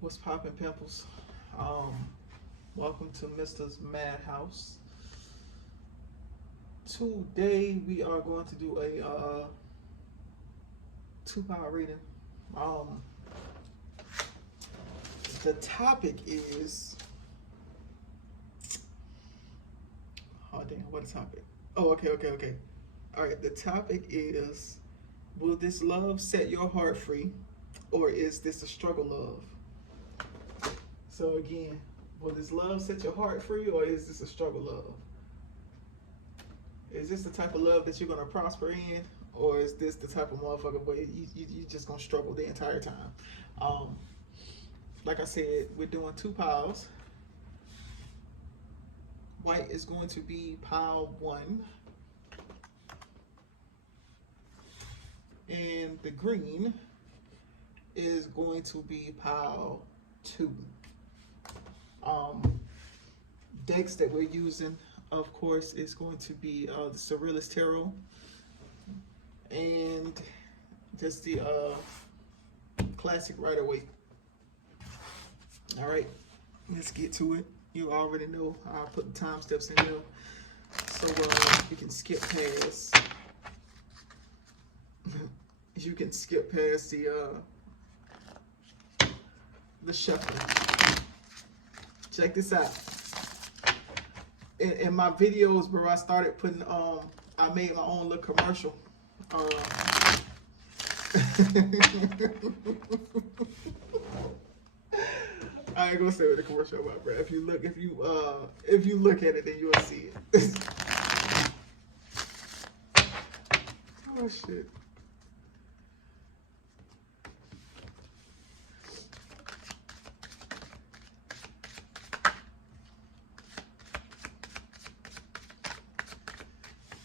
What's poppin', pimples? Welcome to Myster'sMadhouse. Today we are going to do a 2-power reading. Um, the topic is what a topic? Oh, okay. All right, the topic is: will this love set your heart free, or is this a struggle love? So again, will this love set your heart free, or is this a struggle love? Is this the type of love that you're gonna prosper in, or is this the type of motherfucker where you just gonna struggle the entire time? Um, like I said, we're doing 2 piles. White is going to be pile 1, and the green is going to be pile 2. Decks that we're using, of course, is going to be the Sigils Tarot and just the classic Rider-Waite. All right, let's get to it. You already know I'll put the time steps in there, so you can skip past. You can skip past the shuffling. Check this out. In my videos, bro, I started putting I made my own little commercial. I ain't gonna say what the commercial about, bro. If you look at it, then you'll see it. Oh shit.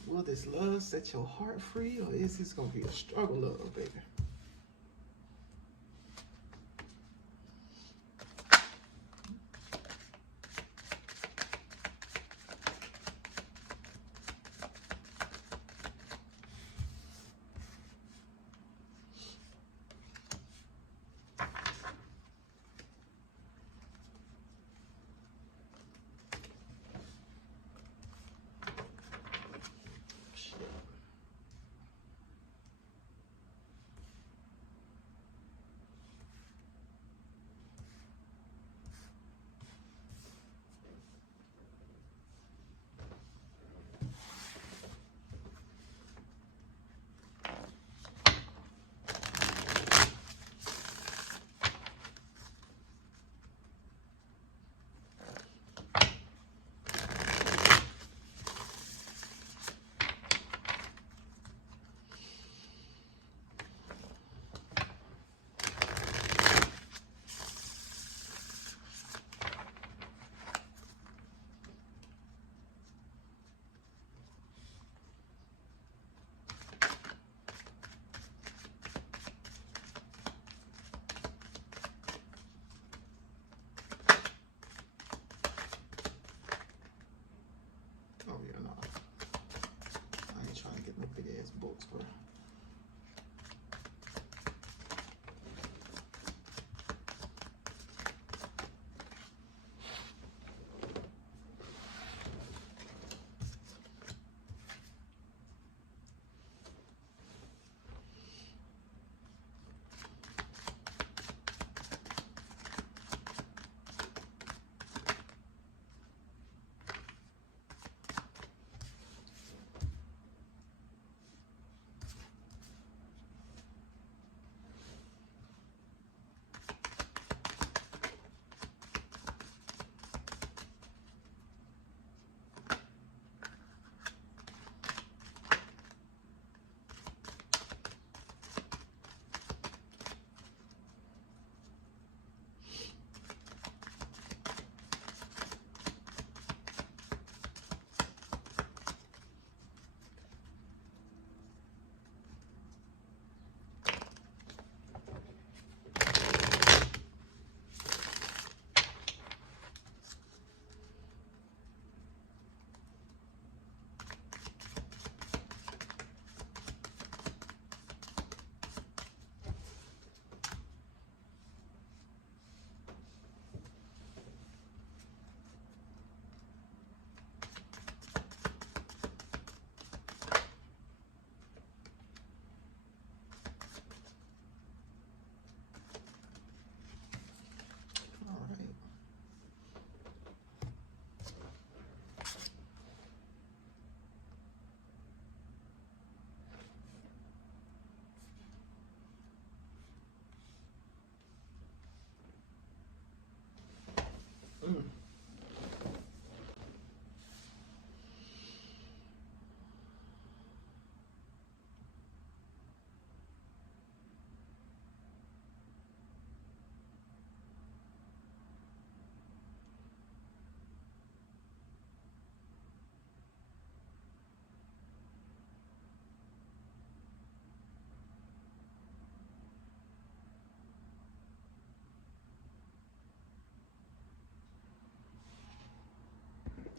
Will this love set your heart free, or is this gonna be a struggle love, baby?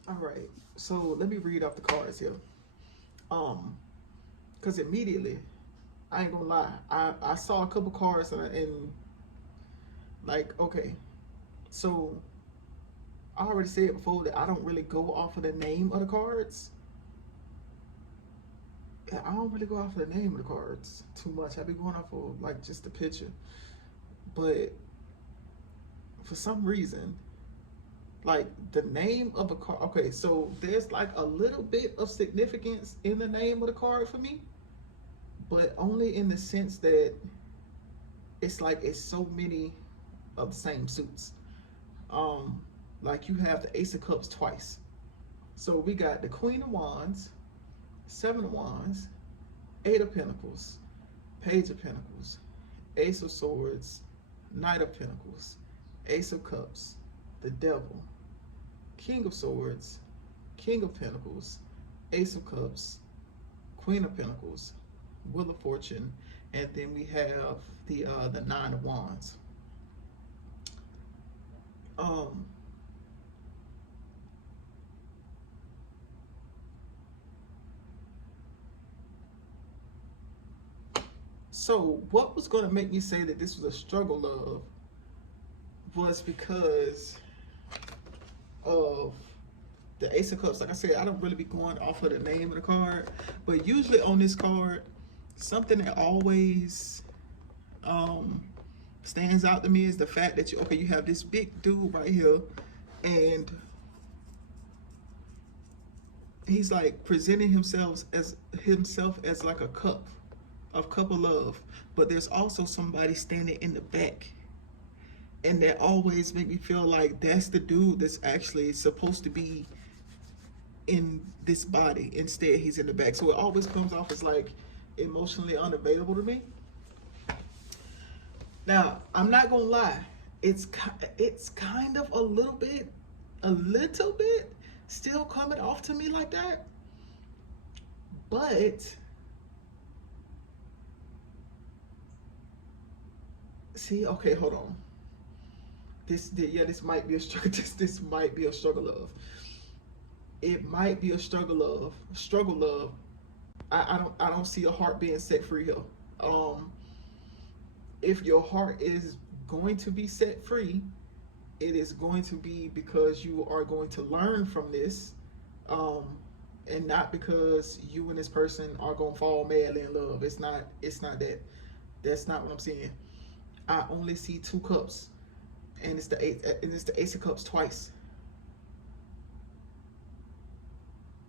All right. So let me read off the cards here. Because immediately, I ain't gonna lie, I saw a couple cards and like, okay, so I already said before that I don't really go off of the name of the cards. I don't really go off of the name of the cards too much. I be going off of like just the picture. But for some reason, like the name of a card, okay, so there's like a little bit of significance in the name of the card for me, but only in the sense that it's like it's so many of the same suits. Like you have the Ace of Cups twice. So we got the Queen of Wands, Seven of Wands, Eight of Pentacles, Page of Pentacles, Ace of Swords, Knight of Pentacles, Ace of Cups, the Devil, King of Swords, King of Pentacles, Ace of Cups, Queen of Pentacles, Wheel of Fortune, and then we have the Nine of Wands. So what was going to make me say that this was a struggle love was because of the Ace of Cups. Like I said, I don't really be going off of the name of the card, but usually on this card, something that always stands out to me is the fact that you have this big dude right here, and he's like presenting himself as like a cup of love, but there's also somebody standing in the back, and that always make me feel like that's the dude that's actually supposed to be in this body. Instead, he's in the back, so it always comes off as like emotionally unavailable to me. Now, I'm not gonna lie, it's kind of a little bit still coming off to me like that, but see, okay, hold on. This might be a struggle. This might be a struggle love. It might be a struggle love. I don't see a heart being set free here. If your heart is going to be set free, it is going to be because you are going to learn from this, and not because you and this person are gonna fall madly in love. It's not that. That's not what I'm saying. I only see two cups, and it's the Ace of Cups twice.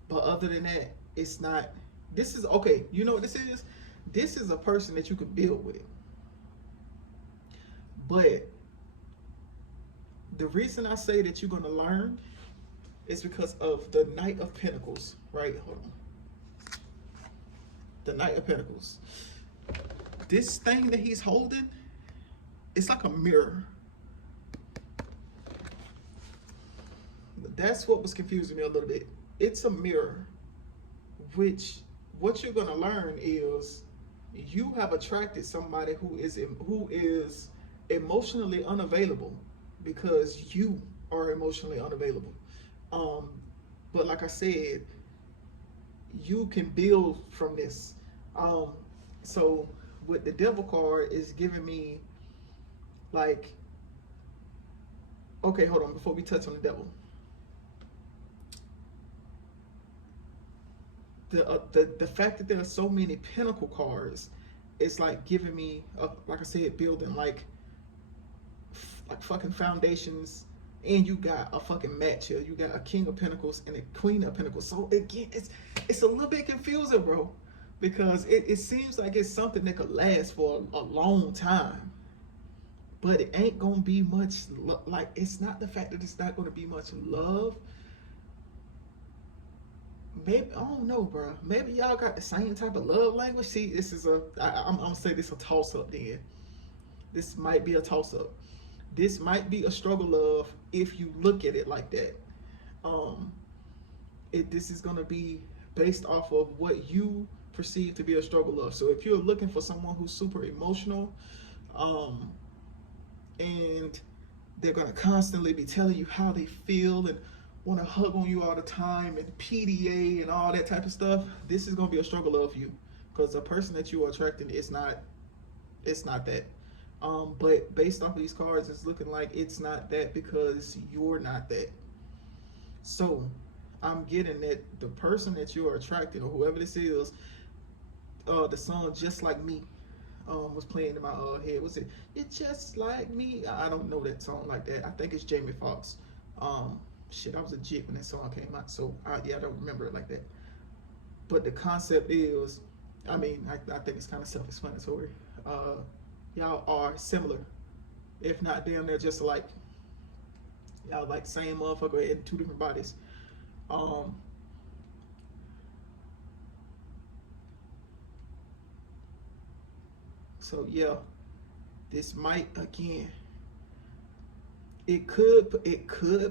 But other than that, it's not. This is okay. You know what this is? This is a person that you could build with. But the reason I say that you're gonna learn is because of the Knight of Pentacles. Right? Hold on. The Knight of Pentacles. This thing that he's holding, it's like a mirror. That's what was confusing me a little bit. It's a mirror, which what you're gonna learn is you have attracted somebody who is emotionally unavailable because you are emotionally unavailable. But like I said, you can build from this. So with the Devil card is giving me like, okay, hold on, before we touch on the Devil. The fact that there are so many Pentacle cards, it's like giving me, like I said, building like fucking foundations, and you got a fucking match here. You got a King of Pentacles and a Queen of Pentacles. So again, it's a little bit confusing, bro, because it seems like it's something that could last for a long time, but it ain't gonna be much. Like, it's not the fact that it's not gonna be much love. Maybe, I don't know, bro. Maybe y'all got the same type of love language. See, this is I'm gonna say this a toss up then. This might be a toss up. This might be a struggle love if you look at it like that. This is gonna be based off of what you perceive to be a struggle love. So if you're looking for someone who's super emotional, and they're gonna constantly be telling you how they feel and want to hug on you all the time and PDA and all that type of stuff, this is going to be a struggle love for you, because the person that you are attracting is not, it's not that. But based off of these cards, it's looking like it's not that because you're not that. So I'm getting that the person that you are attracting, or whoever this is, the song "Just Like Me" was playing in my head. Was it "It's Just Like Me"? I don't know that song like that. I think it's Jamie Foxx. Shit, I was a jit when that song came out, so I don't remember it like that. But the concept is, I mean, I think it's kind of self-explanatory. Y'all are similar, if not damn near just alike. Y'all like same motherfucker in two different bodies. So yeah, this might, again, it could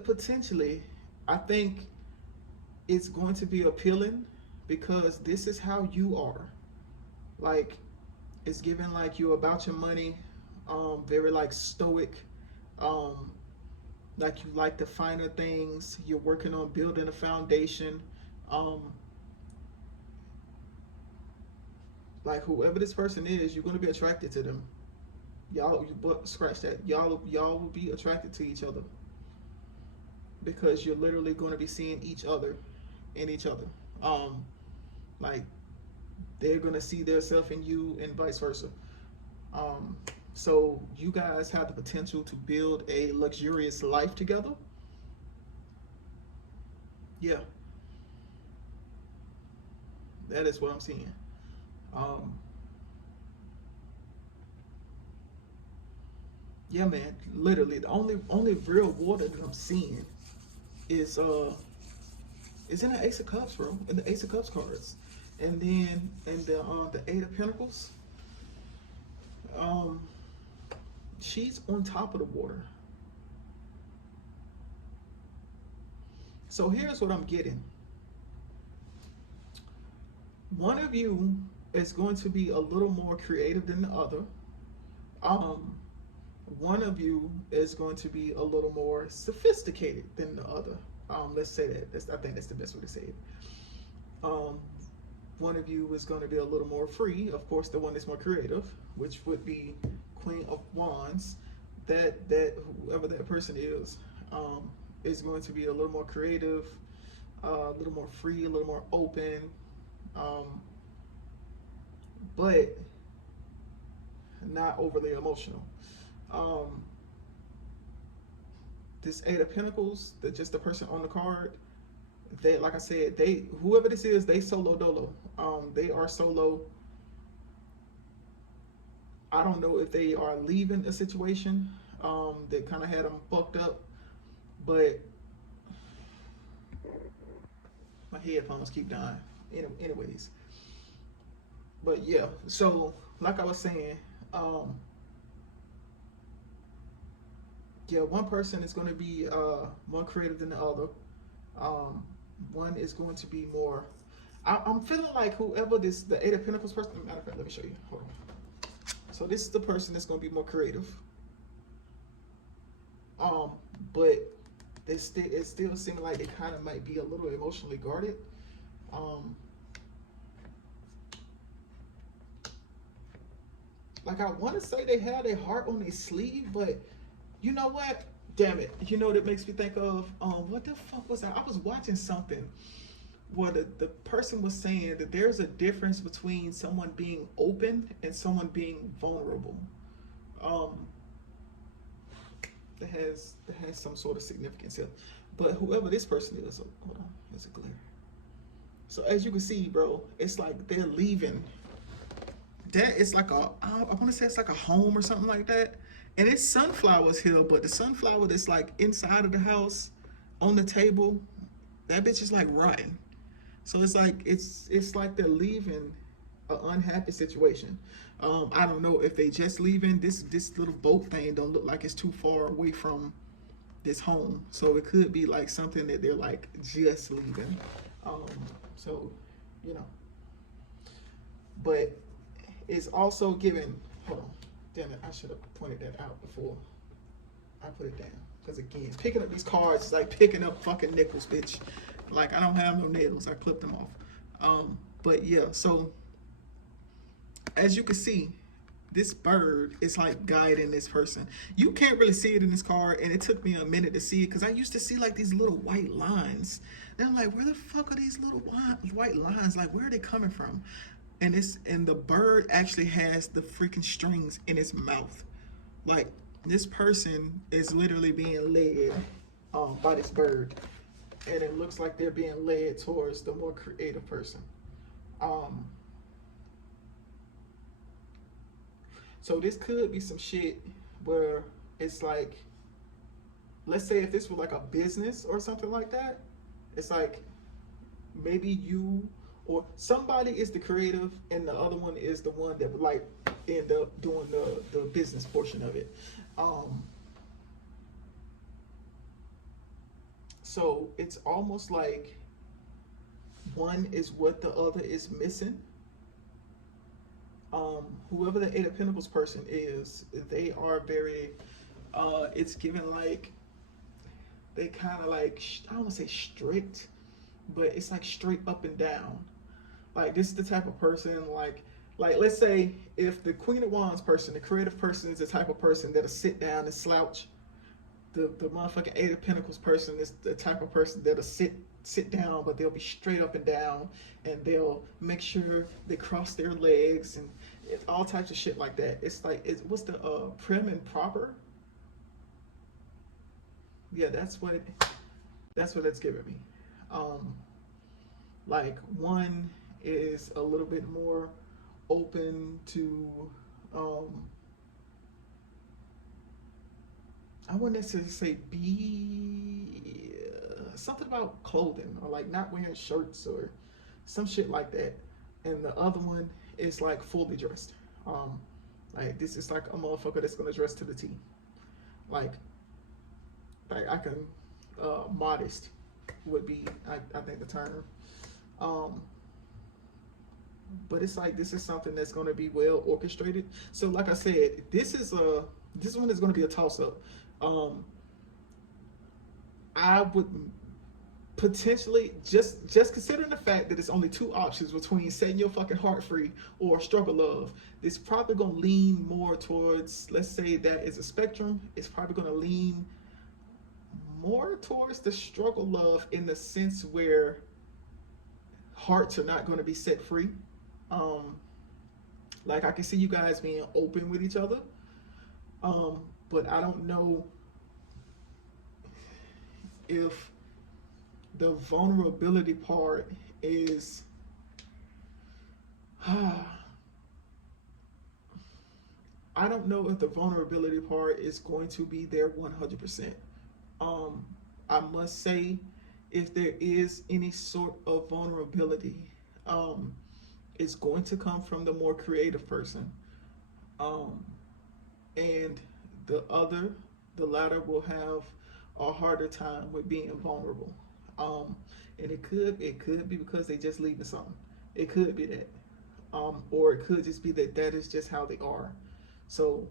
potentially, I think it's going to be appealing because this is how you are. Like, it's given like you're about your money, very like stoic, like you like the finer things, you're working on building a foundation. Like whoever this person is, you're going to be attracted to them. Y'all, but scratch that. Y'all will be attracted to each other because you're literally going to be seeing each other in each other. Like they're going to see their self in you and vice versa. So you guys have the potential to build a luxurious life together. Yeah, that is what I'm seeing. Yeah, man. Literally, the only real water that I'm seeing is in the Ace of Cups, bro. In the Ace of Cups cards, and then in the Eight of Pentacles. She's on top of the water. So here's what I'm getting. One of you is going to be a little more creative than the other. One of you is going to be a little more sophisticated than the other. Let's say that. I think that's the best way to say it. One of you is going to be a little more free. Of course, the one that's more creative, which would be Queen of Wands. That whoever that person is going to be a little more creative, a little more free, a little more open, but not overly emotional. This Eight of Pentacles, just the person on the card, they, like I said, whoever this is, they solo dolo. They are solo. I don't know if they are leaving a situation that kind of had them fucked up, but my headphones keep dying. Anyways, but yeah. So, like I was saying, yeah, one person is going to be more creative than the other. One is going to be more. I'm feeling like whoever the Eight of Pentacles person. Matter of fact, let me show you. Hold on. So this is the person that's going to be more creative. But it still seems like it kind of might be a little emotionally guarded. Like I want to say they have their heart on their sleeve, but you know what? Damn it. You know what it makes me think of? What the fuck was that? I was watching something where the person was saying that there's a difference between someone being open and someone being vulnerable. That has some sort of significance here. But whoever this person is, hold on, there's a glare. So as you can see, bro, it's like they're leaving. That is like I want to say it's like a home or something like that. And it's sunflowers here, but the sunflower that's like inside of the house on the table, that bitch is like rotten. So it's like like they're leaving an unhappy situation. I don't know if they just leaving. This little boat thing don't look like it's too far away from this home. So it could be like something that they're like just leaving. So, you know. But it's also given, hold on, damn it, I should have pointed that out before I put it down. Because again, picking up these cards is like picking up fucking nickels, bitch. Like, I don't have no nails. I clipped them off. But yeah, so as you can see, this bird is like guiding this person. You can't really see it in this card, and it took me a minute to see it because I used to see like these little white lines. Then I'm like, where the fuck are these little white lines? Like, where are they coming from? And the bird actually has the freaking strings in its mouth. Like, this person is literally being led by this bird, and it looks like they're being led towards the more creative person. So this could be some shit where it's like, let's say if this was like a business or something like that, it's like maybe you or somebody is the creative and the other one is the one that would like end up doing the business portion of it. So it's almost like one is what the other is missing. Whoever the Eight of Pentacles person is, they are very, it's given like, they kind of like, I don't want to say strict, but it's like straight up and down. Like, this is the type of person, like let's say if the Queen of Wands person, the creative person, is the type of person that'll sit down and slouch. The motherfucking Eight of Pentacles person is the type of person that'll sit down, but they'll be straight up and down, and they'll make sure they cross their legs and all types of shit like that. It's like, what's the prim and proper? Yeah, that's what it's giving me. Like, one is a little bit more open to I wouldn't necessarily say be something about clothing, or like not wearing shirts or some shit like that. And the other one is like fully dressed. Like, this is like a motherfucker that's gonna dress to the T. Like I can modest would be I think the term. But it's like, this is something that's going to be well orchestrated. So like I said, this one is going to be a toss-up. I would potentially, just considering the fact that it's only two options between setting your fucking heart free or struggle love, it's probably going to lean more towards, let's say that is a spectrum, it's probably going to lean more towards the struggle love, in the sense where hearts are not going to be set free. Like, I can see you guys being open with each other, but I don't know if the vulnerability part is I don't know if the vulnerability part is going to be there 100%. I must say, if there is any sort of vulnerability, it's going to come from the more creative person, and the latter will have a harder time with being vulnerable. And it could be because they just leaving something. It could be that, or it could just be that is just how they are. So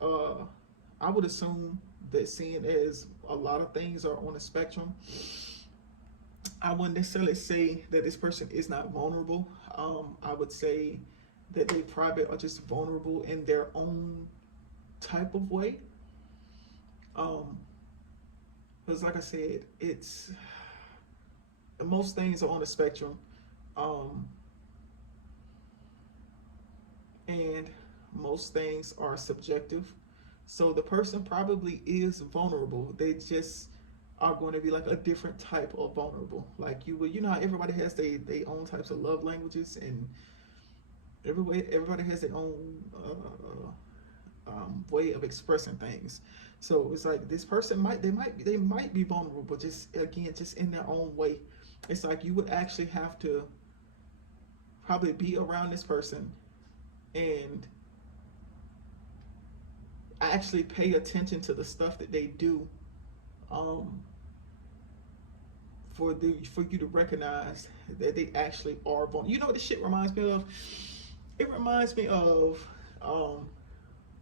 I would assume that, seeing as a lot of things are on a spectrum, I wouldn't necessarily say that this person is not vulnerable. I would say that they probably are just vulnerable in their own type of way. Because like I said, it's, most things are on a spectrum. And most things are subjective. So the person probably is vulnerable. They just are going to be like a different type of vulnerable. Like, you know how everybody has their own types of love languages, and everybody has their own way of expressing things. So it's like, this person might be vulnerable, but just in their own way. It's like, you would actually have to probably be around this person and actually pay attention to the stuff that they do, for you to recognize that they actually are vulnerable. You know what this shit reminds me of? It reminds me of,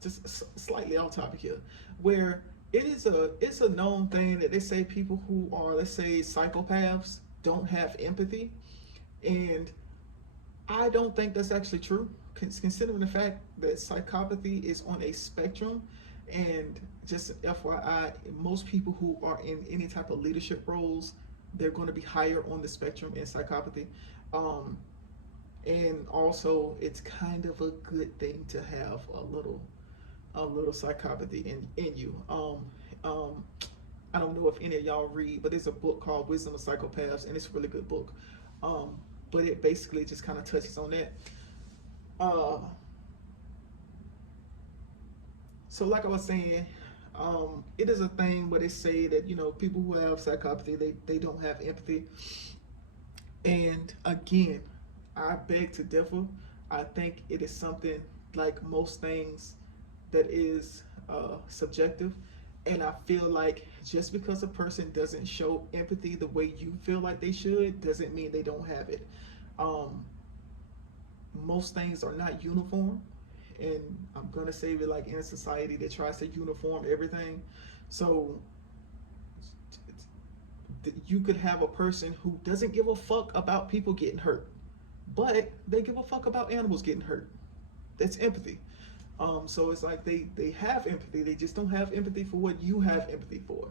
just slightly off topic here, where it's a known thing that they say people who are, let's say, psychopaths don't have empathy, and I don't think that's actually true, considering the fact that psychopathy is on a spectrum. And just FYI, most people who are in any type of leadership roles, they're going to be higher on the spectrum in psychopathy. Um, and also, it's kind of a good thing to have a little psychopathy in you. I don't know if any of y'all read, but there's a book called Wisdom of Psychopaths, and it's a really good book. Um, but it basically just kind of touches on that. Uh, so like I was saying, it is a thing where they say that, you know, people who have psychopathy, they don't have empathy. And again, I beg to differ. I think it is something, like most things, that is subjective. And I feel like just because a person doesn't show empathy the way you feel like they should, doesn't mean they don't have it. Um, Most things are not uniform. And I'm going to say it, like, in a society that tries to uniform everything. So you could have a person who doesn't give a fuck about people getting hurt, but they give a fuck about animals getting hurt. That's empathy. So it's like they have empathy, they just don't have empathy for what you have empathy for.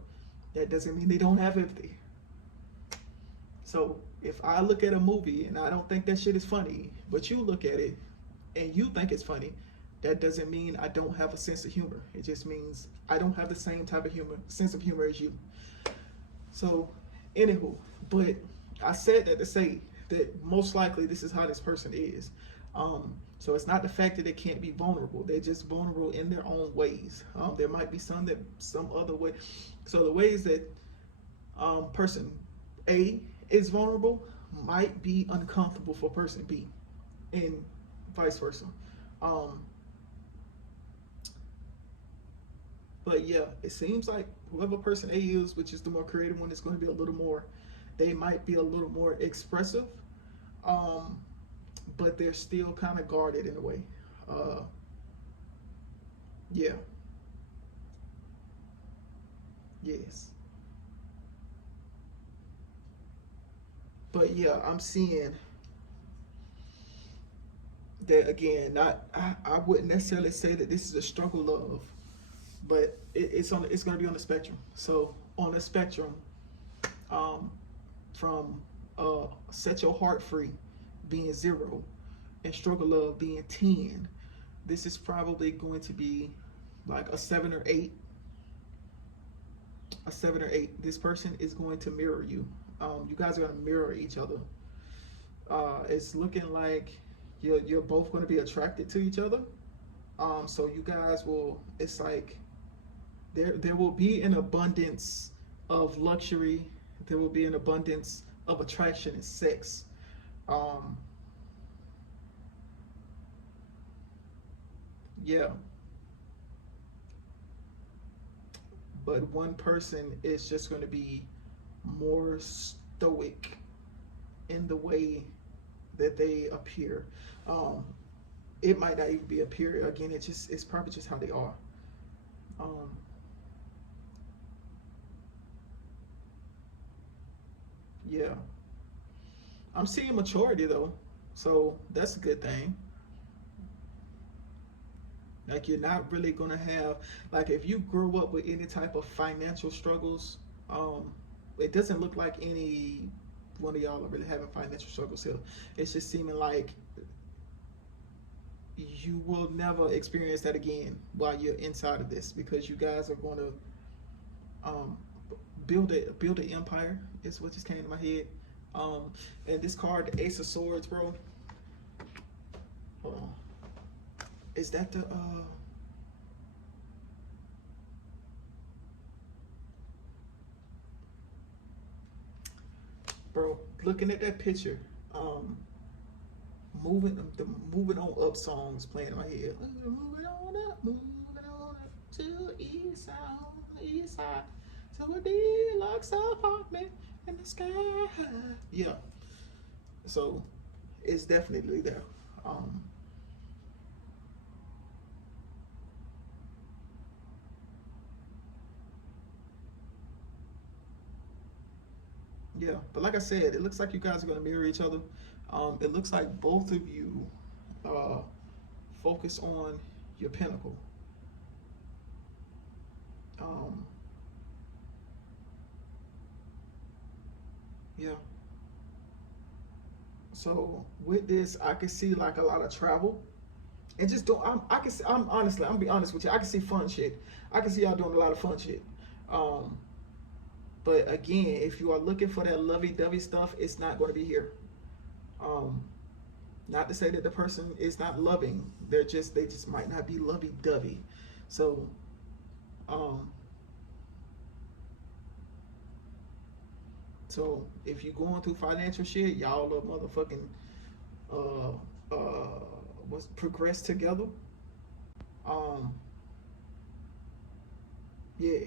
That doesn't mean they don't have empathy. So if I look at a movie and I don't think that shit is funny, but you look at it and you think it's funny, that doesn't mean I don't have a sense of humor. It just means I don't have the same type of sense of humor as you. So, anywho, but I said that to say that most likely this is how this person is. So it's not the fact that they can't be vulnerable. They're just vulnerable in their own ways. There might be some other way. So the ways that person A is vulnerable might be uncomfortable for person B, and vice versa. But yeah, it seems like whoever person A is, which is the more creative one, is going to be a little more, they might be a little more expressive, but they're still kind of guarded in a way. Yeah. Yes. But yeah, I'm seeing that again. I wouldn't necessarily say that this is a struggle love, but it's going to be on the spectrum. So on the spectrum, from set your heart free being 0 and struggle love being 10, this is probably going to be like a 7 or 8. A 7 or 8. This person is going to mirror you. You guys are going to mirror each other. It's looking like you're both going to be attracted to each other. So you guys will, it's like there will be an abundance of luxury. There will be an abundance of attraction and sex. Yeah. But one person is just going to be more stoic in the way that they appear. It might not even be appear. Again, it's probably just how they are. Yeah. I'm seeing maturity though, so that's a good thing. Like, you're not really gonna have, like, if you grew up with any type of financial struggles, it doesn't look like any one of y'all are really having financial struggles here. It's just seeming like you will never experience that again while you're inside of this, because you guys are going to um, build an empire. Is what just came to my head. And this card, the Ace of Swords, bro. Hold on. Is that the bro? Looking at that picture, moving on up songs playing in my head. Moving on up to the east side, to a deluxe apartment in the sky. Yeah. So it's definitely there. Yeah, but like I said, it looks like you guys are going to mirror each other. It looks like both of you focus on your pinnacle. Yeah. So with this, I can see like a lot of travel, and just don't. I can. See, I'm honestly. I'm gonna be honest with you. I can see fun shit. I can see y'all doing a lot of fun shit. Um, but again, if you are looking for that lovey-dovey stuff, it's not going to be here. Um, Not to say that the person is not loving. They just might not be lovey-dovey. So, um, so if you're going through financial shit, y'all are motherfucking what's progress together. Yeah.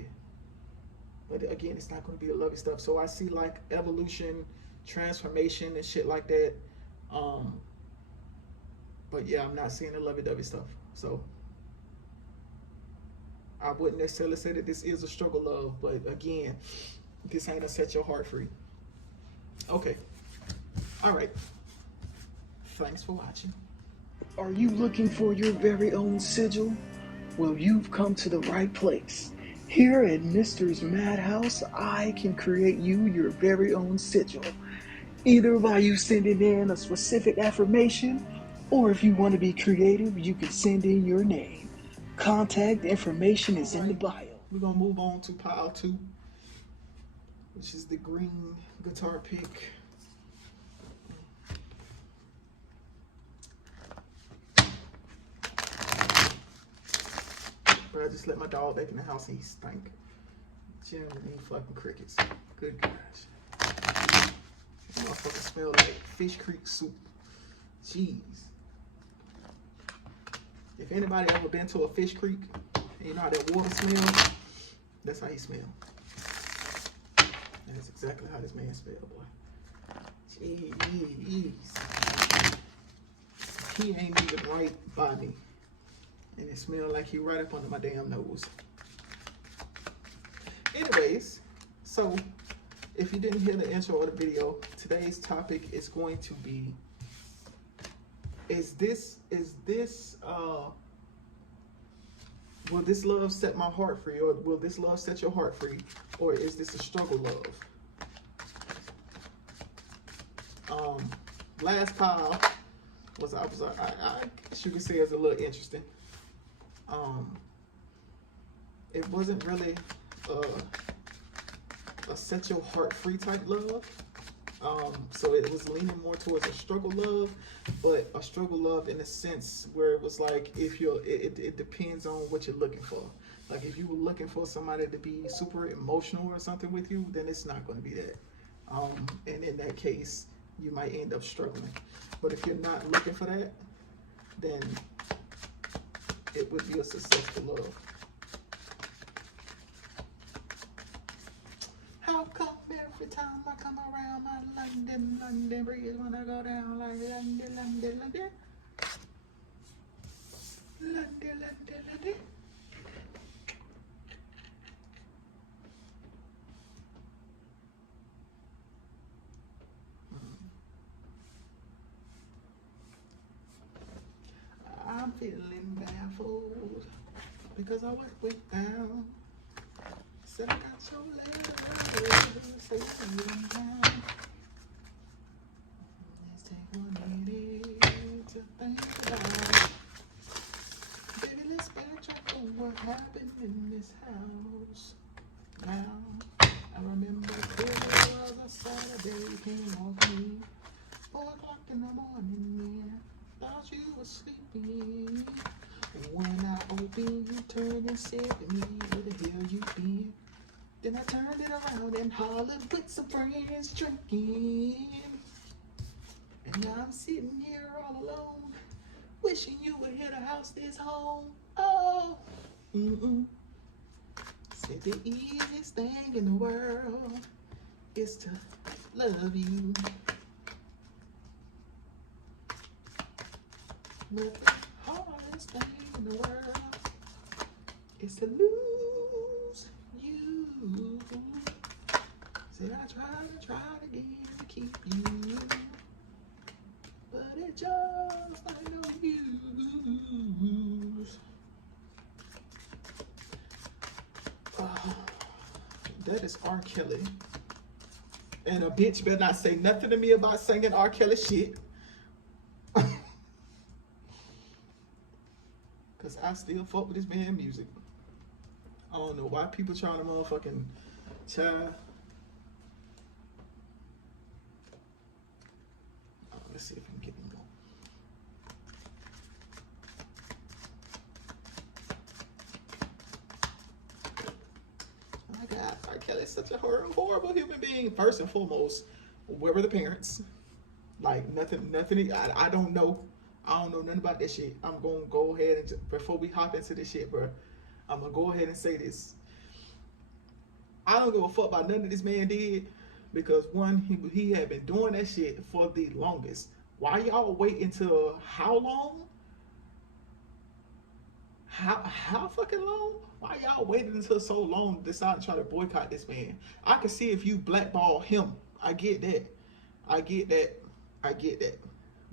But again, it's not going to be the lovey stuff. So I see like evolution, transformation, and shit like that. But yeah, I'm not seeing the lovey-dovey stuff. So I wouldn't necessarily say that this is a struggle love, but again, this ain't gonna set your heart free. Okay. All right. Thanks for watching. Are you looking for your very own sigil? Well, you've come to the right place. Here at Myster'sMadhouse, I can create you your very own sigil. Either by you sending in a specific affirmation, or if you want to be creative, you can send in your name. Contact information is in the bio. We're going to move on to pile 2, which is the green guitar pick. But I just let my dog back in the house and he stank. Generally fucking crickets. Good gosh. Motherfucker smell like Fish Creek soup. Jeez. If anybody ever been to a Fish Creek, and you know how that water smells, that's how he smell. That's exactly how this man smell, boy. Jeez. He ain't even right by me. And it smell like he right up under my damn nose. Anyways, so if you didn't hear the intro of the video, today's topic is going to be, will this love set my heart free, or will this love set your heart free, or is this a struggle love? Last pile was I guess you could say it's a little interesting. It wasn't really a set your heart free type love. So it was leaning more towards a struggle love, but a struggle love in a sense where it was like, if you're, it depends on what you're looking for. Like if you were looking for somebody to be super emotional or something with you, then it's not going to be that. And in that case, you might end up struggling. But if you're not looking for that, then it would be a successful love. How come every time I come around my London bridge, when I go down like London? I'm feeling baffled because I went way down. Said I got your letter, say you're down. Let's take 1 minute to think about it. Baby, let's backtrack on what happened in this house. Now, I remember clearly it was a Saturday, came off me. 4 o'clock in the morning, yeah. Thought you were sleeping. When I opened, you turned and said to me, where the hell you been? Then I turned it around and hollered with some friends drinking. And now I'm sitting here all alone, wishing you were here to house this home. Oh, Said the easiest thing in the world is to love you. But the hardest thing in the world is to lose you. Said I tried again to keep you, but it just ain't no use. That is R. Kelly. And a bitch better not say nothing to me about singing R. Kelly shit. Cause I still fuck with this man music. I don't know why people trying to motherfucking child. Let's see if I can get him going. Oh my God, R. Kelly's such a horrible human being. First and foremost, where were the parents? Like nothing. I don't know. I don't know nothing about this shit. I'm gonna go ahead and before we hop into this shit, bro. I'm gonna go ahead and say this. I don't give a fuck about nothing this man did because one, he had been doing that shit for the longest. Why y'all wait until how long? How fucking long? Why y'all waited until so long to decide to try to boycott this man? I can see if you blackball him. I get that.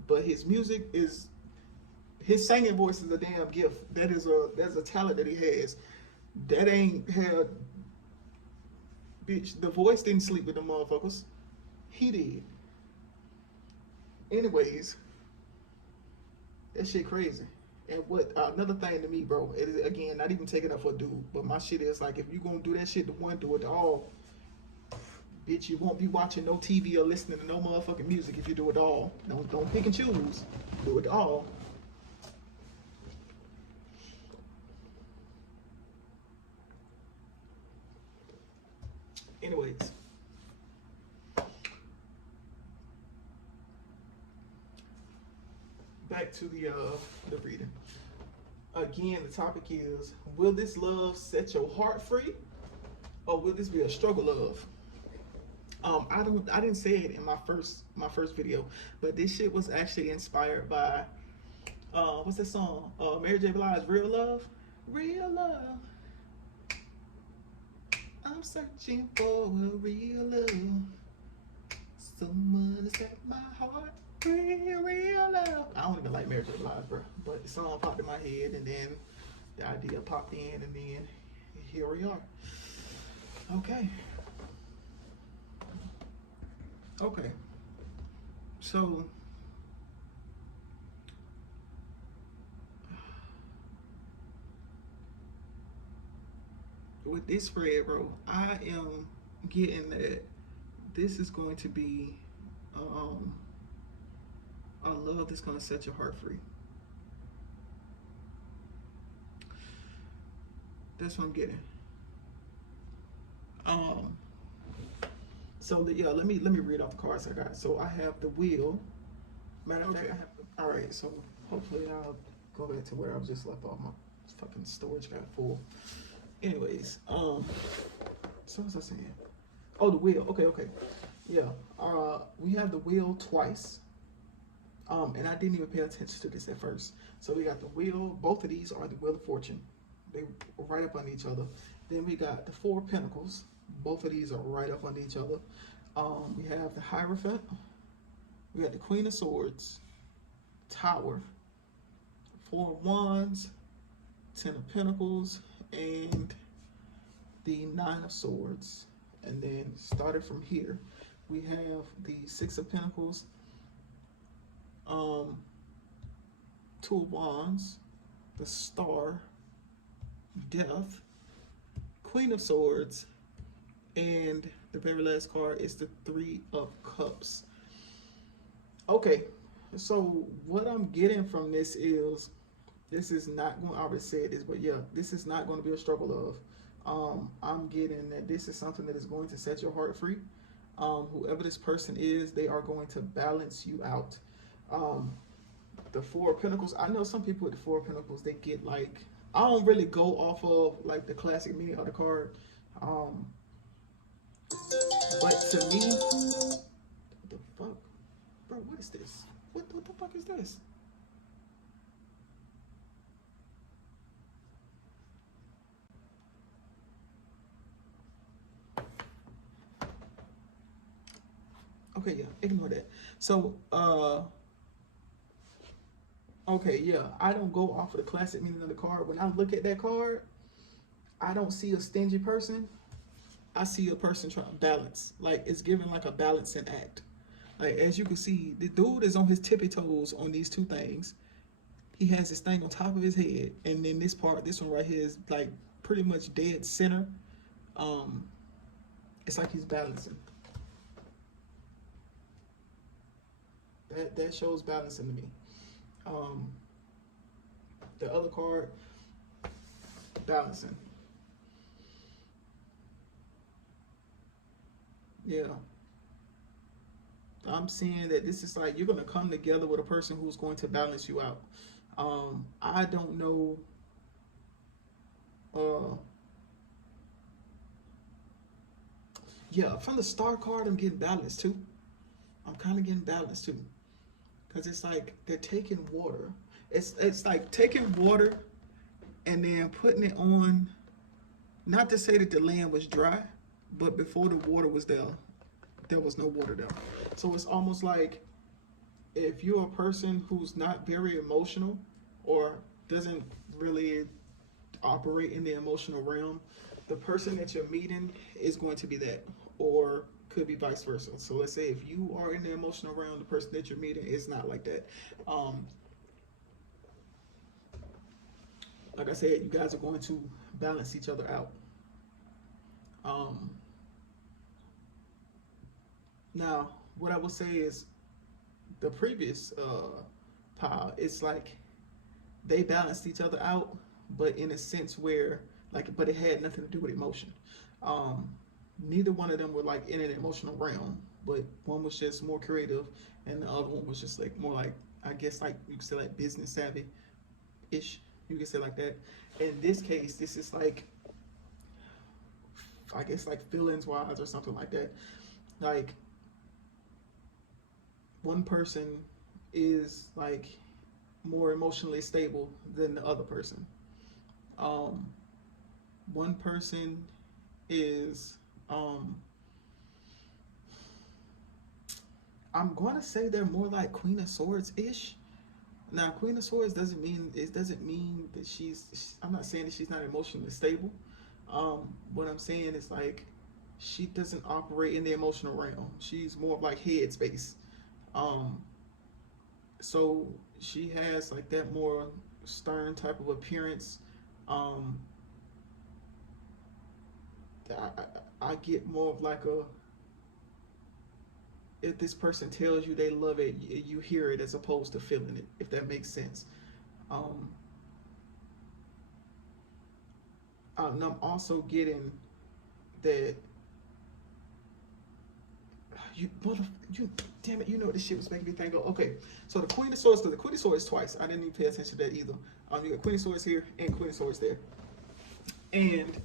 But his music is, his singing voice is a damn gift. That's a talent that he has. That ain't had, bitch. The voice didn't sleep with the motherfuckers. He did. Anyways, that shit crazy. And what another thing to me, bro, it is again not even taking up for a dude, but my shit is like if you gonna do that shit to one, do it to all. Bitch, you won't be watching no TV or listening to no motherfucking music if you do it all. Don't pick and choose. Do it all. Anyways. Back to the reading. Again, the topic is, will this love set your heart free? Or will this be a struggle love? I didn't say it in my first video, but this shit was actually inspired by what's that song? Mary J. Blige, Real Love? Real love. I'm searching for a real love. Someone to set my heart free, real love. I don't even like Mary J. Blige, bro, but the song popped in my head and then the idea popped in and then here we are. Okay. So with this spread, bro, I am getting that this is going to be a love that's going to set your heart free. That's what I'm getting. So let me read off the cards I got. So I have the wheel. Matter of fact, I have all right. So hopefully I'll go back to where I was just left off. My fucking storage got full. Anyways, so what was I saying? Oh, the wheel. Okay. Yeah. We have the wheel twice. And I didn't even pay attention to this at first. So we got the wheel. Both of these are the Wheel of Fortune. They right up on each other. Then we got the Four of Pentacles. Both of these are right up on each other. We have the Hierophant. We got the Queen of Swords, Tower, Four of Wands, Ten of Pentacles, and the Nine of Swords. And then started from here, we have the Six of Pentacles, Two of Wands, the Star, Death, Queen of Swords, and the very last card is the Three of Cups. Okay, so what I'm getting from this is, this is not going, I already said this, but yeah, this is not going to be a struggle of. I'm getting that this is something that is going to set your heart free. Whoever this person is, they are going to balance you out. The Four of Pentacles, I know some people with the Four of Pentacles, they get like, I don't really go off of like the classic meaning of the card. But to me, what the fuck? Bro, what is this? What the fuck is this? Okay, yeah, ignore that. So, okay, yeah, I don't go off of the classic meaning of the card. When I look at that card, I don't see a stingy person. I see a person trying to balance. Like, it's giving like a balancing act. Like, as you can see, the dude is on his tippy toes on these two things. He has this thing on top of his head, and then this part, this one right here, is like pretty much dead center. Um, it's like he's balancing. That shows balancing to me. Um, the other card, balancing. Yeah. I'm seeing that this is like you're gonna come together with a person who's going to balance you out. I don't know. Uh, yeah, from the star card, I'm getting balanced too. I'm kind of getting balanced too, because it's like they're taking water. It's like taking water and then putting it on. Not to say that the land was dry, but before the water was there was no water there. So it's almost like if you're a person who's not very emotional or doesn't really operate in the emotional realm, the person that you're meeting is going to be that, or could be vice versa. So let's say if you are in the emotional realm, the person that you're meeting is not like that. Like I said, you guys are going to balance each other out. Um, Now, what I will say is the previous pile, it's like they balanced each other out, but in a sense where like, but it had nothing to do with emotion. Um, Neither one of them were like in an emotional realm, but one was just more creative, and the other one was just like more like I guess like you could say like business savvy ish. You could say like that. In this case, this is like I guess like feelings wise or something like that. Like one person is like more emotionally stable than the other person. Um, One person is, I'm going to say they're more like Queen of Swords ish. Now, Queen of Swords doesn't mean that I'm not saying that she's not emotionally stable. What I'm saying is like she doesn't operate in the emotional realm. She's more of like headspace. Um, so she has like that more stern type of appearance. Um, I get more of like a if this person tells you they love it, you hear it as opposed to feeling it. If that makes sense. Um, and I'm also getting that you you damn it, you know what this shit was making me think of. Okay, so the Queen of Swords, because the Queen of Swords twice. I didn't even pay attention to that either. You got Queen of Swords here and Queen of Swords there. And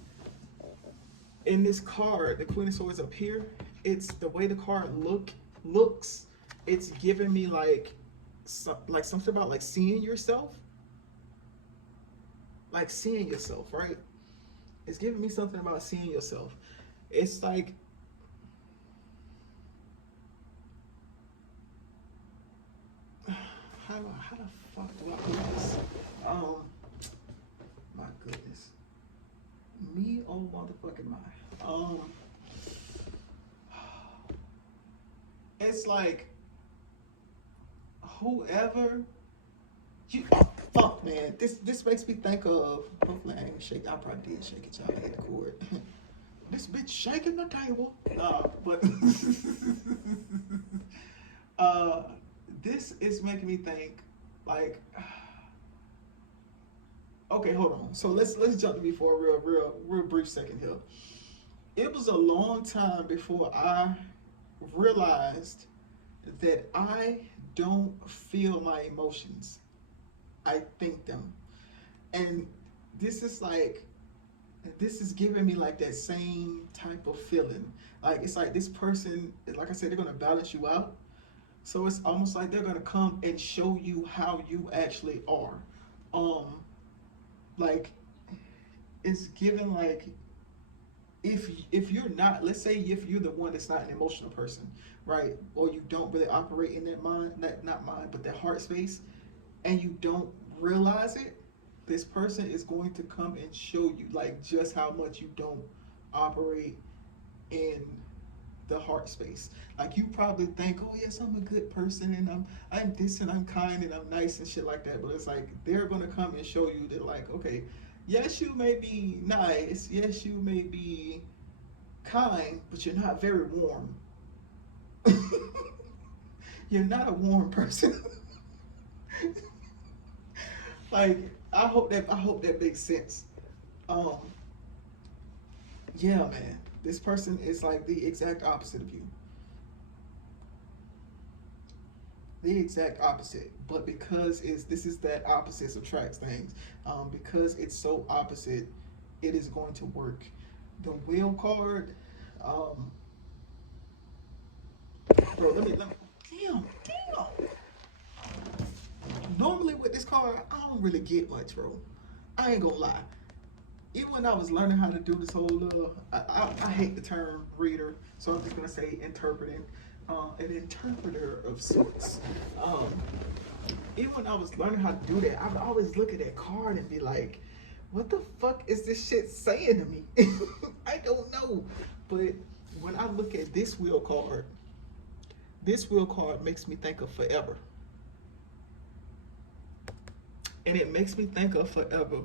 in this card, the Queen of Swords up here, it's the way the card looks. It's giving me like something about like seeing yourself, right? It's giving me something about seeing yourself. It's like how the fuck do I put this? My goodness, me oh motherfucking my. It's like whoever you fuck man. This makes me think of. Hopefully I ain't shake. I probably did shake it. Y'all hit the cord. This bitch shaking the table. But this is making me think like. Okay, hold on. So let's jump to me for a real brief second here. It was a long time before I realized that I don't feel my emotions. I think them. And this is like this is giving me like that same type of feeling. Like it's like this person, like I said, they're gonna balance you out. So it's almost like they're gonna come and show you how you actually are. Um, like it's given like if you're not, let's say if you're the one that's not an emotional person, right, or you don't really operate in that mind, not mind, but that heart space, and you don't realize it, this person is going to come and show you like just how much you don't operate in the heart space. Like you probably think, oh yes, I'm a good person and I'm this and I'm kind and I'm nice and shit like that. But it's like they're gonna come and show you that like, okay, yes you may be nice, yes you may be kind, but you're not very warm. You're not a warm person. Like I hope that makes sense. Um, yeah, man. This person is like the exact opposite of you. The exact opposite. But because this is that opposite subtracts things. Because it's so opposite, it is going to work. The wheel card, um, bro. Let me. Damn. Normally with this card, I don't really get much, bro. I ain't gonna lie. Even when I was learning how to do this whole I hate the term reader, so I'm just gonna say interpreting, an interpreter of sorts. Um, Even when I was learning how to do that, I would always look at that card and be like, "What the fuck is this shit saying to me?" I don't know, but when I look at this wheel card makes me think of forever, and it makes me think of forever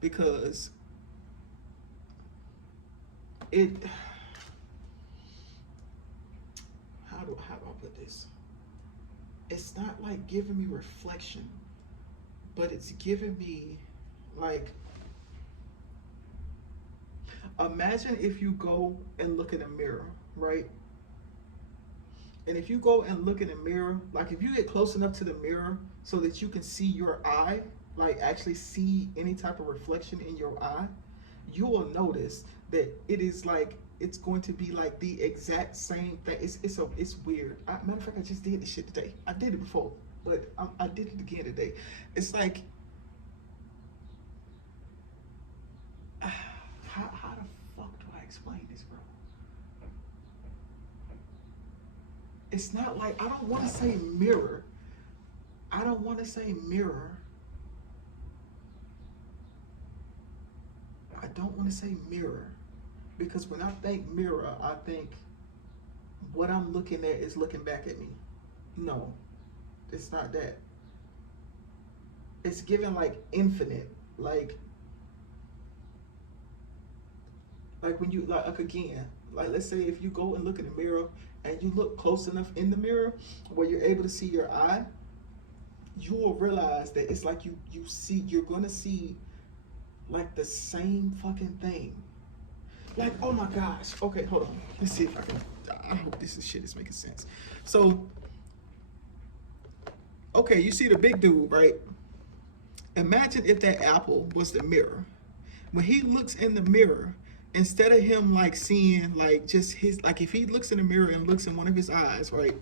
because it how do I put this? It's not like giving me reflection, but it's giving me like, imagine if you go and look in a mirror, right? And if you go and look in a mirror, like if you get close enough to the mirror so that you can see your eye, like actually see any type of reflection in your eye, you will notice that it is like it's going to be like the exact same thing. It's weird. Matter of fact, I just did this shit today. I did it before, but I did it again today. It's like how the fuck do I explain this, bro? It's not like I don't want to say mirror. I don't want to say mirror. I don't want to say mirror because when I think mirror, I think what I'm looking at is looking back at me. No, it's not that. It's given like infinite, like when you like again, like let's say if you go and look in the mirror and you look close enough in the mirror where you're able to see your eye, you will realize that it's like you're gonna see like the same fucking thing. Like, oh my gosh. Okay, hold on. Let's see if I can. I hope shit is making sense. So, okay, you see the big dude, right? Imagine if that apple was the mirror. When he looks in the mirror, instead of him like seeing like just his, like if he looks in the mirror and looks in one of his eyes, right?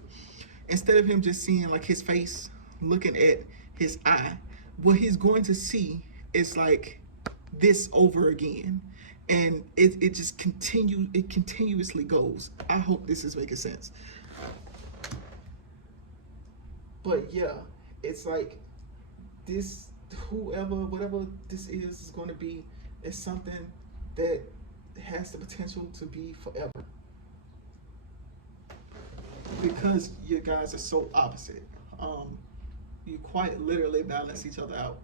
Instead of him just seeing like his face, looking at his eye, what he's going to see is like this over again. And it just continuously goes. I hope this is making sense. But yeah, it's like this, whatever this is going to be, is something that has the potential to be forever. Because you guys are so opposite. You quite literally balance each other out.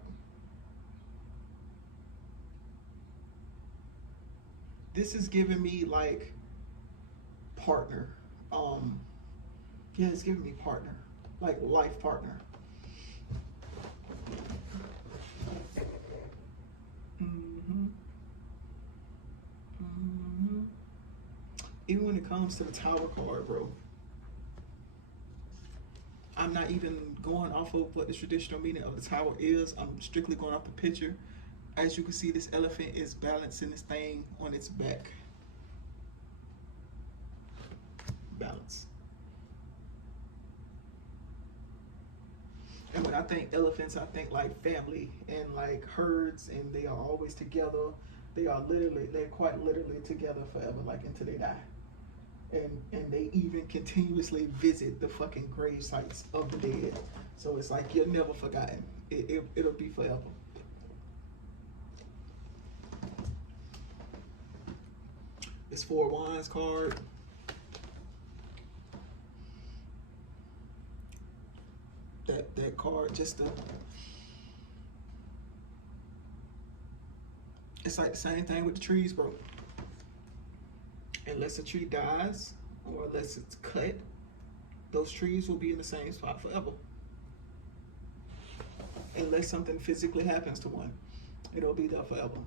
This is giving me like partner. Yeah, it's giving me partner, like life partner. Mm-hmm. Mm-hmm. Even when it comes to the Tower card, bro, I'm not even going off of what the traditional meaning of the Tower is. I'm strictly going off the picture. As you can see, this elephant is balancing this thing on its back. Balance. And when I think elephants, I think like family and like herds, and they are always together. they're quite literally together forever, like until they die. And they even continuously visit the fucking grave sites of the dead. So it's like you're never forgotten. It'll be forever. This Four of Wands card. That card just it's like the same thing with the trees, bro. Unless a tree dies or unless it's cut, those trees will be in the same spot forever. Unless something physically happens to one, it'll be there forever.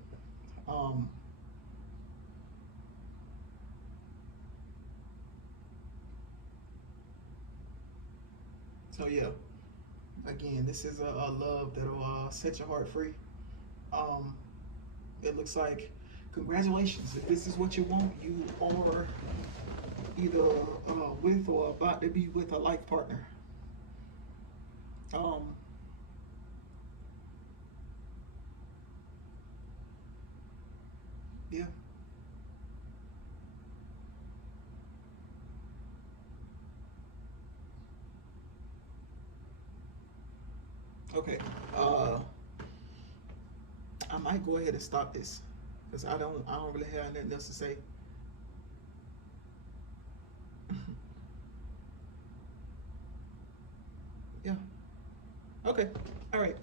So yeah, again, this is a love that'll set your heart free. It looks like, congratulations, if this is what you want, you are either with or about to be with a life partner. Yeah. Okay. I might go ahead and stop this because I don't really have nothing else to say. Yeah. Okay. All right.